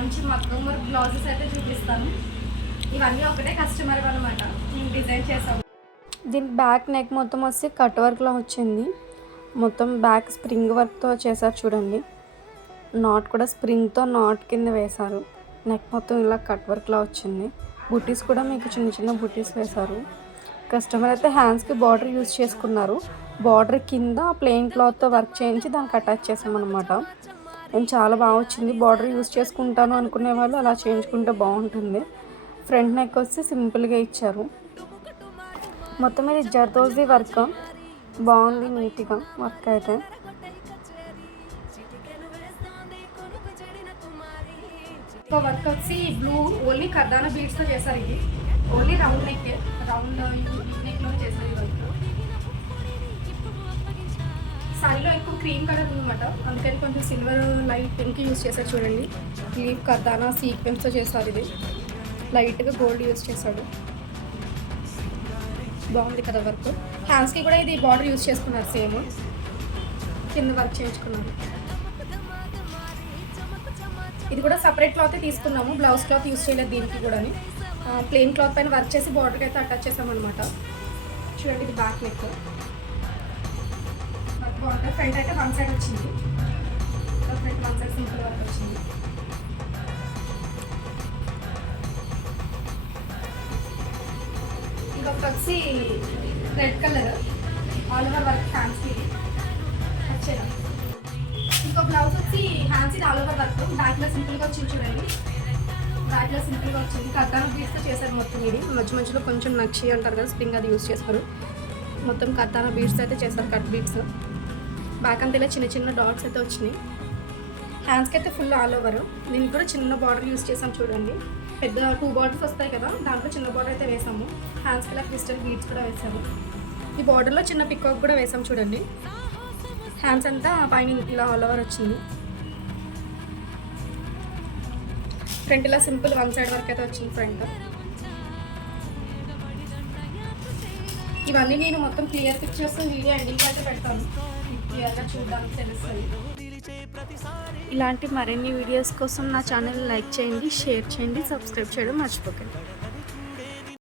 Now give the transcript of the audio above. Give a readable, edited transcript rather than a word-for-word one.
మంచి మగ్గం work blouses అయితే చూపిస్తాను. ఇవన్నీ ఒకటే కస్టమర్ అనమాట, మేము డిజైన్ చేసాము. దీనికి బ్యాక్ నెక్ మొత్తం వచ్చి కట్ వర్క్లో వచ్చింది. మొత్తం బ్యాక్ స్ప్రింగ్ వర్క్తో చేశారు చూడండి. నాట్ కూడా స్ప్రింగ్తో నాట్ కింద వేశారు. నెక్ మొత్తం ఇలా కట్ వర్క్లా వచ్చింది. బుటీస్ కూడా మీకు చిన్న చిన్న బుటీస్ వేశారు. కస్టమర్ అయితే హ్యాండ్స్కి బార్డర్ యూజ్ చేసుకున్నారు. బార్డర్ కింద ప్లెయిన్ క్లాత్తో వర్క్ చేయించి దానికి అటాచ్ చేసామన్నమాట. నేను చాలా బాగా వచ్చింది. బార్డర్ యూజ్ చేసుకుంటాను అనుకునే వాళ్ళు అలా చేయించుకుంటే బాగుంటుంది. ఫ్రంట్ నెక్ వచ్చి సింపుల్గా ఇచ్చారు. మొత్తం ఇది జర్దోజీ వర్క్, బాగుంది నీట్గా వర్క్ అయితే. వర్క్ వచ్చి బ్లూ ఓన్లీ కర్దానా బీడ్స్తో చేశారు. ఇది ఓన్లీ రౌండ్ నెక్లో చేశారు ఈ వర్క్. సారీలో ఎక్కువ క్రీమ్ కలర్ ఉందన్నమాట, అందుకని కొంచెం సిల్వర్ లైట్ పింక్ యూజ్ చేశారు చూడండి. లీవ్ కర్దానా సీక్వెన్స్తో చేశారు. ఇది లైట్గా గోల్డ్ యూజ్ చేశాడు. బాగుంది కదా వర్క్. హ్యాండ్స్కి కూడా ఇది బార్డర్ యూజ్ చేసుకున్నారు, సేమ్ కింద వర్క్ చేయించుకున్నారు. ఇది కూడా సపరేట్ క్లాత్ తీసుకున్నాము, బ్లౌజ్ క్లాత్ యూజ్ చేయలేదు దీనికి కూడా. ప్లెయిన్ క్లాత్ పైన వర్క్ చేసి బార్డర్కి అయితే అటాచ్ చేసామన్నమాట. చూడండి ఇది బ్యాక్ నెక్ బార్డర్. ఫ్రంట్ అయితే వన్ సైడ్ వచ్చింది, front one side simple work వచ్చింది. ఇంకొకటి వచ్చి red colour all over work హ్యాండ్స్కి వచ్చేదా. ఇంకో బ్లౌజ్ వచ్చి హ్యాండ్స్ ఇది ఆల్ ఓవర్ వర్క్, బ్యాక్లో సింపుల్గా వచ్చింది చూడండి. బ్యాక్లో సింపుల్గా వచ్చింది. కర్దానా బీడ్స్తో చేశారు మొత్తం. ఇది మధ్య మధ్యలో కొంచెం నక్షి అంటారు కదా, స్ప్రింగ్ అది యూజ్ చేస్తారు. మొత్తం కర్దానా బీడ్స్ అయితే చేశారు, కట్ బీడ్స్. బ్యాక్ అంతా ఇలా చిన్న చిన్న డాట్స్ అయితే వచ్చినాయి. హ్యాండ్స్కి అయితే ఫుల్ ఆల్ ఓవర్. దీనికి కూడా చిన్న బార్డర్ యూజ్ చేసాం చూడండి. పెద్ద 2 బార్డర్స్ వస్తాయి కదా, దాంట్లో చిన్న బార్డర్ అయితే వేసాము. హ్యాండ్స్కి ఇలా క్రిస్టల్ బీడ్స్ కూడా వేసాము. ఈ బార్డర్లో చిన్న పికాక్ కూడా వేసాం చూడండి. హ్యాండ్స్ అంతా పైన ఇలా ఆల్ ఓవర్ వచ్చింది. ఫ్రంట్ ఇలా సింపుల్ వన్ సైడ్ వర్క్ అయితే వచ్చింది ఫ్రంట్. ఇవన్నీ నేను మొత్తం క్లియర్ పిక్చర్స్ వీడియో ఎండింగ్ అయితే పెడతాను, క్లియర్గా చూడడానికి తెలుస్తుంది. ఇలాంటి మరిన్ని వీడియోస్ కోసం నా ఛానల్ లైక్ చేయండి, షేర్ చేయండి, సబ్స్క్రైబ్ చేయడం మర్చిపోకండి.